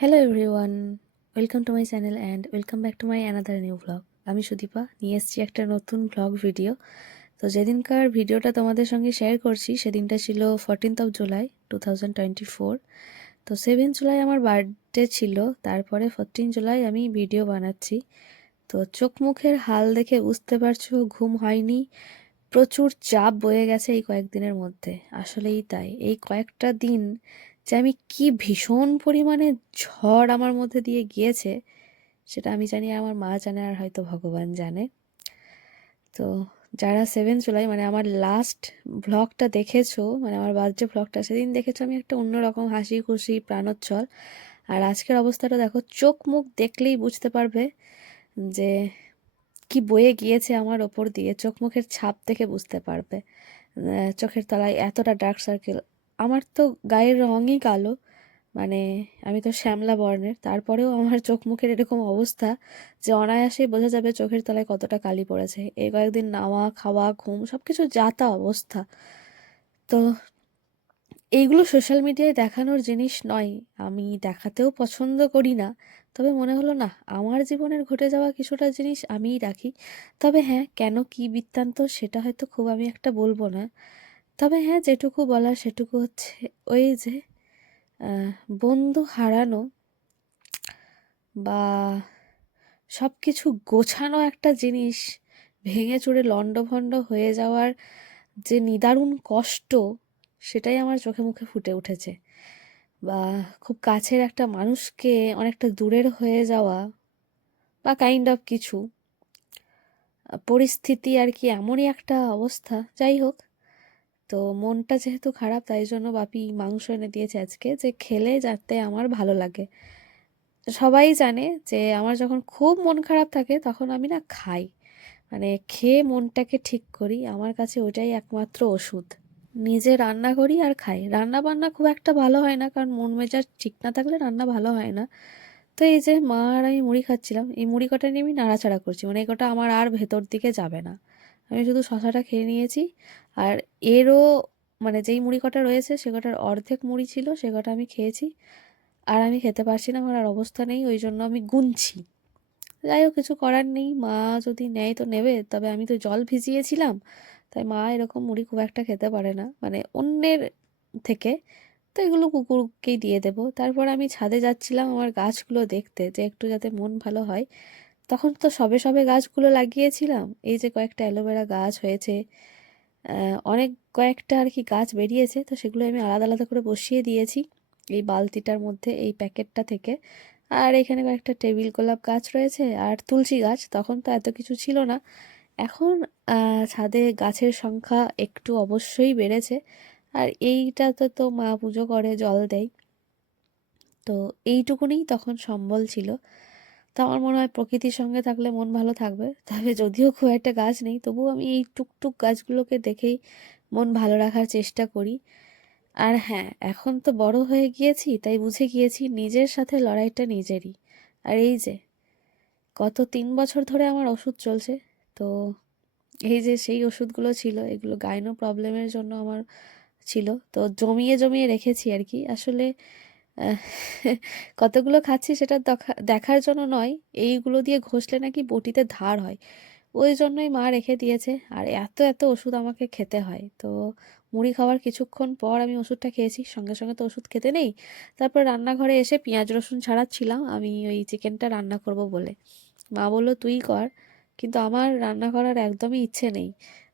Hello everyone, welcome to my channel and welcome back to my another new blog. আমি সুদীপা নিয়ে এসেছি একটা নতুন ব্লগ ভিডিও। তো যেদিনকার ভিডিওটা তোমাদের সঙ্গে শেয়ার করছি সেদিনটা ছিল 14th জুলাই 2024। তো 7 জুলাই আমার বার্থডে ছিল, তারপরে 14 জুলাই আমি ভিডিও বানাচ্ছি। তো চোখ মুখের হাল দেখে বুঝতে পারছো ঘুম হয়নি, প্রচুর চাপ বয়ে গেছে এই কয়েকদিনের মধ্যে। আসলেই তাই, এই কয়েকটা দিন যে আমি কি ভীষণ পরিমাণে ঝড় আমার মধ্যে দিয়ে গিয়েছে সেটা আমি জানি, আমার মা জানে, আর হয়তো ভগবান জানে। তো যারা 7 জুলাই মানে আমার লাস্ট ভ্লগটা দেখেছো, মানে আমার বার্থডে ভ্লগটা সেদিন দেখেছো, আমি একটা অন্যরকম হাসি খুশি প্রাণোচ্ছল। আর আজকের অবস্থাটা দেখো, চোখ মুখ দেখলেই বুঝতে পারবে যে কি বয়ে গিয়েছে আমার ওপর দিয়ে। চোখ মুখের ছাপ দেখে বুঝতে পারবে। চোখের তলায় এতটা ডার্ক সার্কেল। আমার তো গায়ের রঙই কালো, মানে আমি তো শ্যামলা বর্ণের, তারপরেও আমার চোখ মুখের এরকম অবস্থা যে অনায়াসেই বোঝা যাবে চোখের তলায় কতটা কালি পড়েছে। এই কয়েকদিন নাওয়া খাওয়া ঘুম সবকিছু যা তা অবস্থা। তো এইগুলো সোশ্যাল মিডিয়ায় দেখানোর জিনিস নয়, আমি দেখাতেও পছন্দ করি না। তবে মনে হলো না, আমার জীবনের ঘটে যাওয়া কিছুটা জিনিস আমিই রাখি। তবে হ্যাঁ, কেন কি বৃত্তান্ত সেটা হয়তো খুব আমি একটা বলবো না। তবে হ্যাঁ, যেটুকু বলার সেটুকু হচ্ছে ওই যে আহ, বন্ধু হারানো বা সব কিছু গোছানো একটা জিনিস ভেঙে চুরে লণ্ডভণ্ড হয়ে যাওয়ার যে নিদারুণ কষ্ট, সেটাই আমার চোখে মুখে ফুটে উঠেছে। বা খুব কাছের একটা মানুষকে অনেকটা দূরের হয়ে যাওয়া বা কাইন্ড অফ কিছু পরিস্থিতি আর কি, এমনই একটা অবস্থা। যাই হোক, তো মনটা যেহেতু খারাপ তাই জন্য বাপি মাংস এনে দিয়েছে আজকে, যে খেলে যাতে আমার ভালো লাগে। সবাই জানে যে আমার যখন খুব মন খারাপ থাকে তখন আমি না খাই, মানে খেয়ে মনটাকে ঠিক করি। আমার কাছে ওটাই একমাত্র ওষুধ। নিজে রান্না করি আর খাই। রান্না বান্না খুব একটা ভালো হয় না, কারণ মন মেজাজ ঠিক না থাকলে রান্না ভালো হয় না। তো এই যে মা আর আমি মুড়ি খাচ্ছিলাম, এই মুড়ি কটা নিয়ে আমি নাড়াচাড়া করছি, মানে এই কটা আমার আর ভেতর দিকে যাবে না। আমি শুধু শশাটা খেয়ে নিয়েছি। আর এরও মানে যেই মুড়ি কটা রয়েছে সে কটার অর্ধেক মুড়ি ছিল, সে কটা আমি খেয়েছি। আর আমি খেতে পারছি না, আমার আর অবস্থা নেই, ওই জন্য আমি গুনছি। যাই হোক, কিছু করার নেই, মা যদি নেয় তো নেবে। তবে আমি তো জল ভিজিয়েছিলাম, তাই মা এরকম মুড়ি খুব একটা খেতে পারে না, মানে অন্যের থেকে। তো এগুলো কুকুরকেই দিয়ে দেবো। তারপর আমি ছাদে যাচ্ছিলাম আমার গাছগুলো দেখতে, যে একটু যাতে মন ভালো হয়। তখন তো সবে সবে গাছগুলো লাগিয়েছিলাম, এই যে কয়েকটা অ্যালোভেরা গাছ হয়েছে, অনেক কয়েকটা আর কি গাছ বেরিয়েছে, তো সেগুলো আমি আলাদা আলাদা করে বসিয়ে দিয়েছি এই বালতিটার মধ্যে, এই প্যাকেটটা থেকে। আর এখানে কয়েকটা টেবিল গোলাপ গাছ রয়েছে আর তুলসী গাছ। তখন তো এত কিছু ছিল না, এখন ছাদে গাছের সংখ্যা একটু অবশ্যই বেড়েছে। আর এইটাতে তো মা পুজো করে, জল দেয়। তো এইটুকুনি তখন সম্বল ছিল। তো আমার মনে হয় প্রকৃতির সঙ্গে থাকলে মন ভালো থাকবে। তবে যদিও খুব একটা গাছ নেই, তবুও আমি এই টুকটুক গাছগুলোকে দেখেই মন ভালো রাখার চেষ্টা করি। আর হ্যাঁ, এখন তো বড় হয়ে গিয়েছি, তাই বুঝে গিয়েছি নিজের সাথে লড়াইটা নিজেরই। আর এই যে গত 3 বছর ধরে আমার ওষুধ চলছে। তো এই যে সেই ওষুধগুলো ছিল, এগুলো গাইনো প্রবলেমের জন্য আমার ছিল, তো জমিয়ে জমিয়ে রেখেছি আর কি। আসলে আহ, কতগুলো খাচ্ছি সেটা দেখার জন্য নয়, এইগুলো দিয়ে ঘষলে নাকি বটিতে ধার হয়, ওই জন্যই মা রেখে দিয়েছে। আর এত এত ওষুধ আমাকে খেতে হয়। তো মুড়ি খাওয়ার কিছুক্ষণ পর আমি ওষুধটা খেয়েছি, সঙ্গে সঙ্গে তো ওষুধ খেতে নেই। তারপর রান্নাঘরে এসে পেঁয়াজ রসুন ছাড়াচ্ছিলাম আমি ওই চিকেনটা রান্না করব বলে। মা বললো তুই কর, কিন্তু আমার রান্না করার একদমই ইচ্ছে নেই।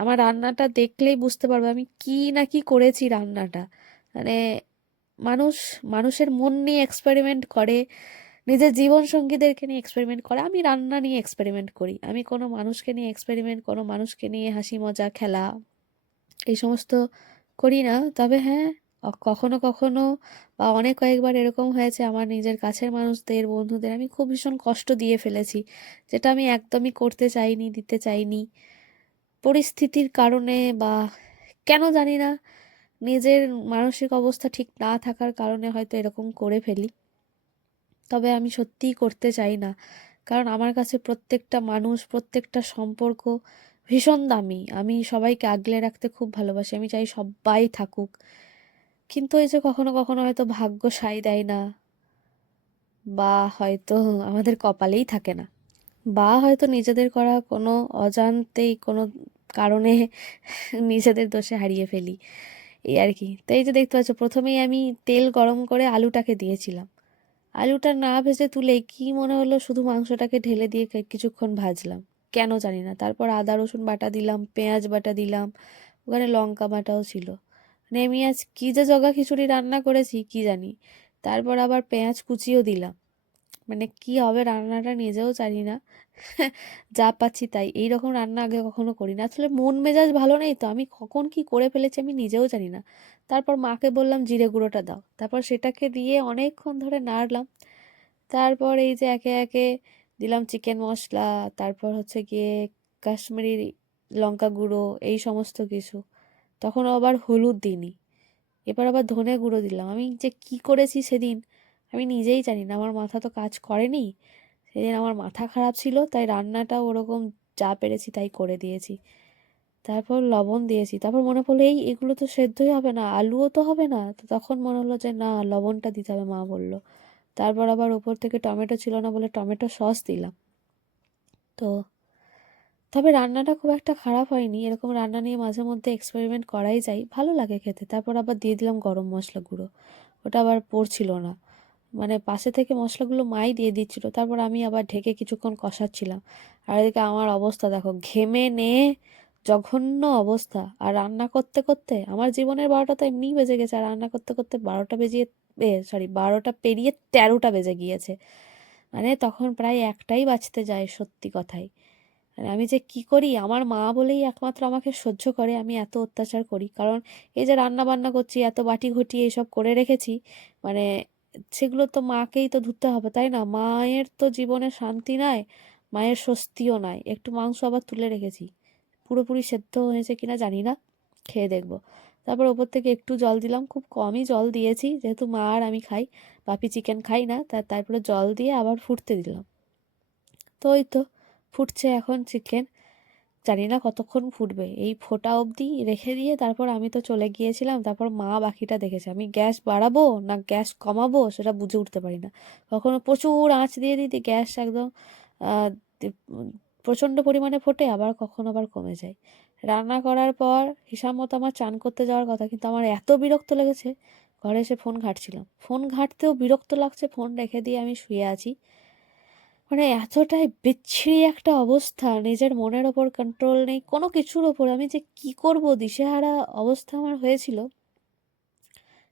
আমার রান্নাটা দেখলেই বুঝতে পারবে আমি কি না কি করেছি রান্নাটা। মানে মানুষ মানুষের মন নিয়ে এক্সপেরিমেন্ট করে, নিজের জীবন সঙ্গীদেরকে নিয়ে এক্সপেরিমেন্ট করে, আমি রান্না নিয়ে এক্সপেরিমেন্ট করি। আমি কোনো মানুষকে নিয়ে এক্সপেরিমেন্ট, কোনো মানুষকে নিয়ে হাসি মজা খেলা এই সমস্ত করি না। তবে হ্যাঁ, কখনো কখনো বা অনেক কয়েকবার এরকম হয়েছে আমার নিজের কাছের মানুষদের, বন্ধুদের আমি খুব ভীষণ কষ্ট দিয়ে ফেলেছি, যেটা আমি একদমই করতে চাইনি, দিতে চাইনি। পরিস্থিতির কারণে বা কেন জানি না, নিজের মানসিক অবস্থা ঠিক না থাকার কারণে হয়তো এরকম করে ফেলি। তবে আমি সত্যিই করতে চাই না, কারণ আমার কাছে প্রত্যেকটা মানুষ, প্রত্যেকটা সম্পর্ক ভীষণ দামি। আমি সবাইকে আগলে রাখতে খুব ভালোবাসি, আমি চাই সবাই থাকুক। কিন্তু এই যে কখনো কখনো হয়তো ভাগ্য সায় দেয় না, বা হয়তো আমাদের কপালেই থাকে না, বা হয়তো নিজেদের করা কোনো অজান্তেই কোনো কারণে নিজেদের দোষে হারিয়ে ফেলি, এই আর কি। তো এই যে দেখতে পাচ্ছ, প্রথমেই আমি তেল গরম করে আলুটাকে দিয়েছিলাম। আলুটা না ভেজে তুলে কি মনে হলো, শুধু মাংসটাকে ঢেলে দিয়ে কিছুক্ষণ ভাজলাম, কেন জানি না। তারপর আদা রসুন বাটা দিলাম, পেঁয়াজ বাটা দিলাম, ওখানে লঙ্কা বাটাও ছিল। মানে আমি আজ কী যে জগা খিচুড়ি রান্না করেছি কি জানি। তারপর আবার পেঁয়াজ কুচিও দিলাম। মানে কি হবে রান্নাটা নিজেও জানি না। যা পাচ্ছি তাই, এইরকম রান্না আগে কখনো করি না। আসলে মন মেজাজ ভালো নেই তো, আমি কখন কি করে ফেলেছি আমি নিজেও জানি না। তারপর মাকে বললাম জিরে গুঁড়োটা দাও, তারপর সেটাকে দিয়ে অনেকক্ষণ ধরে নাড়লাম। তারপর এই যে একে একে দিলাম চিকেন মশলা, তারপর হচ্ছে গিয়ে কাশ্মীরি লঙ্কা গুঁড়ো, এই সমস্ত কিছু। তখন আবার হলুদ দিইনি, এবার আবার ধনে গুঁড়ো দিলাম। আমি যে কি করেছি সেদিন আমি নিজেই জানি না, আমার মাথা তো কাজ করেনি সেদিন, আমার মাথা খারাপ ছিল, তাই রান্নাটা ওরকম যা পেরেছি তাই করে দিয়েছি। তারপর লবণ দিয়েছি, তারপর মনে পড়লো এগুলো তো সেদ্ধই হবে না, আলুও তো হবে না, তো তখন মনে হলো যে না, লবণটা দিতে হবে, মা বললো। তারপর আবার ওপর থেকে টমেটো ছিল না বলে টমেটো সস দিলাম। তো তবে রান্নাটা খুব একটা খারাপ হয়নি, এরকম রান্না নিয়ে মাঝে মধ্যে এক্সপেরিমেন্ট করাই যায়, ভালো লাগে খেতে। তারপর আবার দিয়ে দিলাম গরম মশলা গুঁড়ো, ওটা আবার পড়ছিল না, মানে পাশে থেকে মশলাগুলো মাই দিয়ে দিচ্ছিল। তারপর আমি আবার ঢেকে কিছুক্ষণ কষাচ্ছিলাম। আর এদিকে আমার অবস্থা দেখো, ঘেমে নে জঘন্য অবস্থা। আর রান্না করতে করতে আমার জীবনের 12টা তো এমনিই বেজে গেছে, আর রান্না করতে করতে 12টা বেজিয়ে 12টা পেরিয়ে 13টা বেজে গিয়েছে। মানে তখন প্রায় একটাই বাজতে যায়, সত্যি কথাই। মানে আমি যে কি করি, আমার মা বলেই একমাত্র আমাকে সহ্য করে আমি এত অত্যাচার করি। কারণ এই যে রান্না বান্না করছি, এত বাটি ঘটি এইসব করে রেখেছি, মানে সেগুলো তো মাকেই তো ধুতে হবে, তাই না? মায়ের তো জীবনে শান্তি নাই, মায়ের স্বস্তিও নাই। একটু মাংস আবার তুলে রেখেছি, পুরোপুরি সেদ্ধ হয়েছে কিনা জানি না, খেয়ে দেখবো। তারপর ওপর থেকে একটু জল দিলাম, খুব কমই জল দিয়েছি, যেহেতু মা আর আমি খাই, বাপি চিকেন খাই না। তারপরে জল দিয়ে আবার ফুটতে দিলাম। তো ওই তো ফুটছে এখন চিকেন, জানি না কতক্ষণ ফুটবে। এই ফোটা অবধি রেখে দিয়ে তারপর আমি তো চলে গিয়েছিলাম। তারপর মা বাকিটা দেখেছে। আমি গ্যাস বাড়াবো না গ্যাস কমাবো সেটা বুঝে উঠতে পারি না। কখনো প্রচুর আঁচ দিয়ে দিই, গ্যাস একদম আহ, প্রচণ্ড পরিমাণে ফোটে, আবার কখনো আবার কমে যায়। রান্না করার পর হিসাব মতো আমার চান করতে যাওয়ার কথা, কিন্তু আমার এত বিরক্ত লেগেছে, ঘরে এসে ফোন ঘাঁটছিলাম, ফোন ঘাঁটতেও বিরক্ত লাগছে, ফোন রেখে দিয়ে আমি শুয়ে আছি। মানে এতটাই বিচ্ছিরি একটা অবস্থা, নিজের মনের ওপর কন্ট্রোল নেই, কোনো কিছুর ওপর। আমি যে কি করব, দিশেহারা অবস্থা আমার হয়েছিল।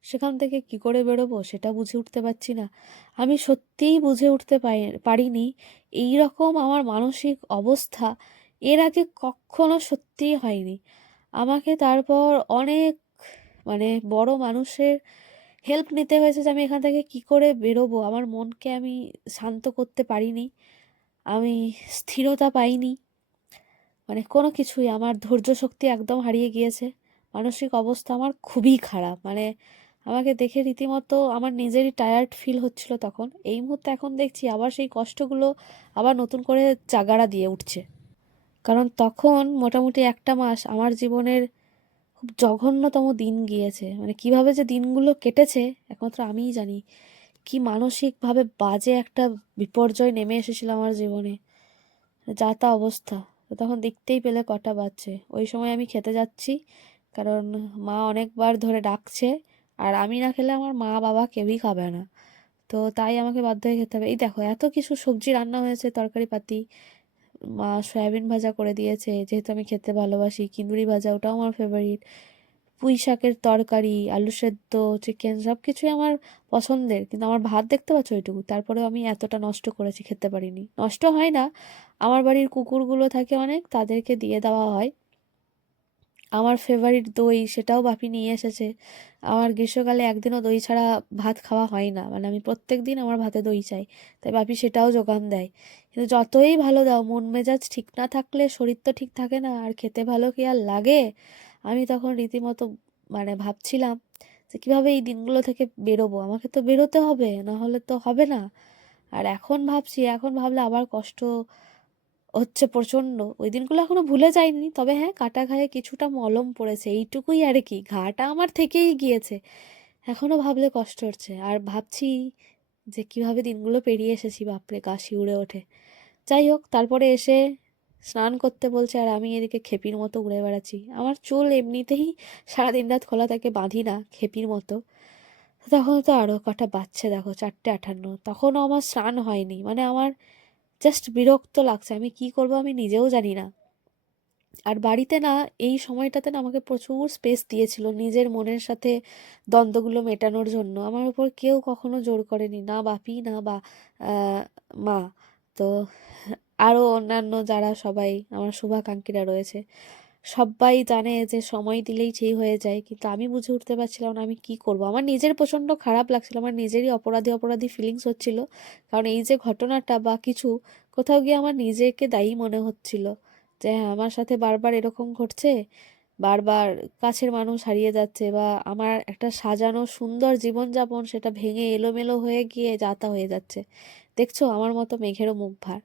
সেখান থেকে কি করে বেরোবো সেটা বুঝে উঠতে পারছি না। আমি সত্যিই বুঝে উঠতে পারিনি এই রকম আমার মানসিক অবস্থা এর আগে কখনো সত্যিই হয়নি। আমাকে তারপর অনেক, মানে বড় মানুষের হেল্প নিতে হয়েছে যে আমি এখান থেকে কি করে বেরোবো। আমার মনকে আমি শান্ত করতে পারিনি, আমি স্থিরতা পাইনি, মানে কোনো কিছুই। আমার ধৈর্য শক্তি একদম হারিয়ে গিয়েছে। মানসিক অবস্থা আমার খুবই খারাপ, মানে আমাকে দেখে রীতিমতো আমার নিজেরই টায়ার্ড ফিল হচ্ছিল তখন। এই মুহূর্তে এখন দেখছি আবার সেই কষ্টগুলো আবার নতুন করে জাগাড়া দিয়ে উঠছে। কারণ তখন মোটামুটি একটা মাস আমার জীবনের খুব জঘন্যতম দিন গিয়েছে। মানে কিভাবে যে দিনগুলো কেটেছে একমাত্র আমিই জানি। কি মানসিকভাবে বাজে একটা বিপর্যয় নেমে এসেছিল আমার জীবনে, যা তা অবস্থা। তো তখন দেখতেই পেলে কটা বাজছে, ওই সময় আমি খেতে যাচ্ছি, কারণ মা অনেকবার ধরে ডাকছে, আর আমি না খেলে আমার মা বাবা কেউই খাবে না। তো তাই আমাকে বাধ্য হয়ে খেতে হবে। এই দেখো এত কিছু সবজি রান্না হয়েছে, তরকারি পাতি, মা সয়াবিন ভাজা করে দিয়েছে যেহেতু আমি খেতে ভালোবাসি, কিন্দুরি ভাজা ওটাও আমার ফেভারিট, পুঁই শাকের তরকারি, আলু সেদ্ধ, চিকেন, সব কিছুই আমার পছন্দের। কিন্তু আমার ভাত দেখতে পাচ্ছ ওইটুকু, তারপরেও আমি এতটা নষ্ট করেছি, খেতে পারিনি। নষ্ট হয় না, আমার বাড়ির কুকুরগুলো থাকে অনেক, তাদেরকে দিয়ে দেওয়া হয়। আমার ফেভারিট দই, সেটাও বাপি নিয়ে এসেছে। আমার গ্রীষ্মকালে একদিনও দই ছাড়া ভাত খাওয়া হয় না, মানে আমি প্রত্যেক দিন আমার ভাতে দই চাই, তাই বাপি সেটাও যোগান দেয়। কিন্তু যতই ভালো দাও, মন মেজাজ ঠিক না থাকলে শরীর তো ঠিক থাকে না, আর খেতে ভালো কি আর লাগে। আমি তখন রীতিমতো মানে ভাবছিলাম যে কীভাবে এই দিনগুলো থেকে বেরোবো, আমাকে তো বেরোতে হবে, না হলে তো হবে না। আর এখন ভাবছি, এখন ভাবলে আবার কষ্ট হচ্ছে প্রচণ্ড। ওই দিনগুলো এখনো ভুলে যাইনি, তবে হ্যাঁ কাটা ঘায়ে কিছুটা মলম পড়েছে, এইটুকুই আর কি, ঘাটা আমার থেকেই গিয়েছে। এখনো ভাবলে কষ্ট হচ্ছে। আর ভাবছি যে কিভাবে দিনগুলো পেরিয়ে এসেছি, বাপরে গা শিউরে ওঠে। যাই হোক, তারপরে এসে স্নান করতে বলছে আর আমি এদিকে খেপির মতো উড়ে বেড়াচ্ছি। আমার চুল এমনিতেই সারাদিন রাত খোলা থাকে, বাঁধি না খেপির মতো। তখন তো আরও কটা বাজছে দেখো, 4:58। তখনও আমার স্নান হয়নি, মানে আমার জাস্ট বিরক্ত লাগছে, আমি কি করব আমি নিজেও জানি না। আর বাড়িতে না এই সময়টাতে না আমাকে প্রচুর স্পেস দিয়েছিল নিজের মনের সাথে দ্বন্দ্বগুলো মেটানোর জন্য। আমার উপর কেউ কখনো জোর করেনি, না বাপি না বা মা। তো আরও অন্যান্য যারা সবাই আমার শুভাকাঙ্ক্ষীরা রয়েছে, সবাই জানে যে সময় দিলেই ঠিক হয়ে যায়, কিন্তু আমি বুঝে উঠতে পারছিলাম না আমি কি করব। আমার নিজের প্রচণ্ড খারাপ লাগছিল, আমার নিজেরই অপরাধী অপরাধী ফিলিংস হচ্ছিল। কারণ এই যে ঘটনাটা বা কিছু, কোথাও গিয়ে আমার নিজেকে দায়ী মনে হচ্ছিল যে হ্যাঁ, আমার সাথে বারবার এরকম ঘটছে, বারবার কাছের মানুষ হারিয়ে যাচ্ছে, বা আমার একটা সাজানো সুন্দর জীবনযাপন সেটা ভেঙে এলোমেলো হয়ে গিয়ে যাতা হয়ে যাচ্ছে। দেখছো আমার মতো মেঘেরও মুখ ভার।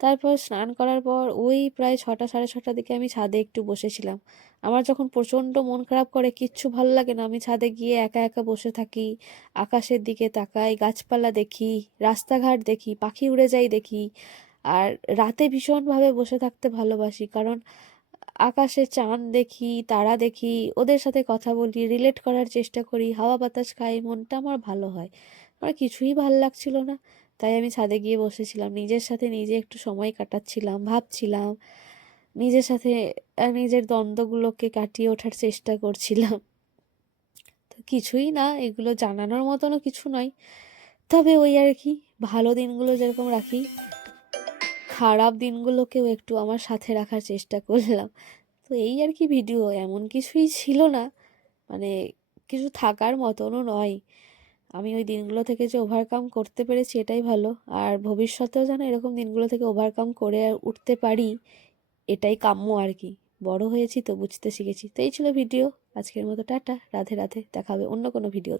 তারপর স্নান করার পর ওই প্রায় 6টা 6:30টার দিকে আমি ছাদে একটু বসেছিলাম। আমার যখন প্রচণ্ড মন খারাপ করে, কিচ্ছু ভালো লাগে না, আমি ছাদে গিয়ে একা একা বসে থাকি, আকাশের দিকে তাকাই, গাছপালা দেখি, রাস্তাঘাট দেখি, পাখি উড়ে যাই দেখি। আর রাতে ভীষণভাবে বসে থাকতে ভালোবাসি, কারণ আকাশে চাঁদ দেখি, তারা দেখি, ওদের সাথে কথা বলি, রিলেট করার চেষ্টা করি, হাওয়া বাতাস খাই, মনটা আমার ভালো হয়। আমার কিছুই ভাল লাগছিল না, তাই আমি ছাদে গিয়ে বসেছিলাম, নিজের সাথে নিজে একটু সময় কাটাচ্ছিলাম, ভাবছিলাম নিজের সাথে, নিজের দ্বন্দ্বগুলোকে কাটিয়ে ওঠার চেষ্টা করছিলাম। তো কিছুই না, এগুলো জানানোর মতনও কিছু নয়। তবে ওই আর কি, ভালো দিনগুলো যেরকম রাখি, খারাপ দিনগুলোকেও একটু আমার সাথে রাখার চেষ্টা করলাম। তো এই আর কি ভিডিও, এমন কিছুই ছিল না, মানে কিছু থাকার মতনও নয়। আমি ওই দিনগুলো থেকে যে ওভারকাম করতে পেরেছি এটাই ভালো, আর ভবিষ্যতেও যেন এরকম দিনগুলো থেকে ওভারকাম করে আর উঠতে পারি, এটাই কাম্য আর কি। বড় হয়েছি তো বুঝতে শিখেছি। তো এই ছিল ভিডিও আজকের মতো, টাটা, রাধে রাধে, দেখা হবে অন্য কোনো ভিডিও।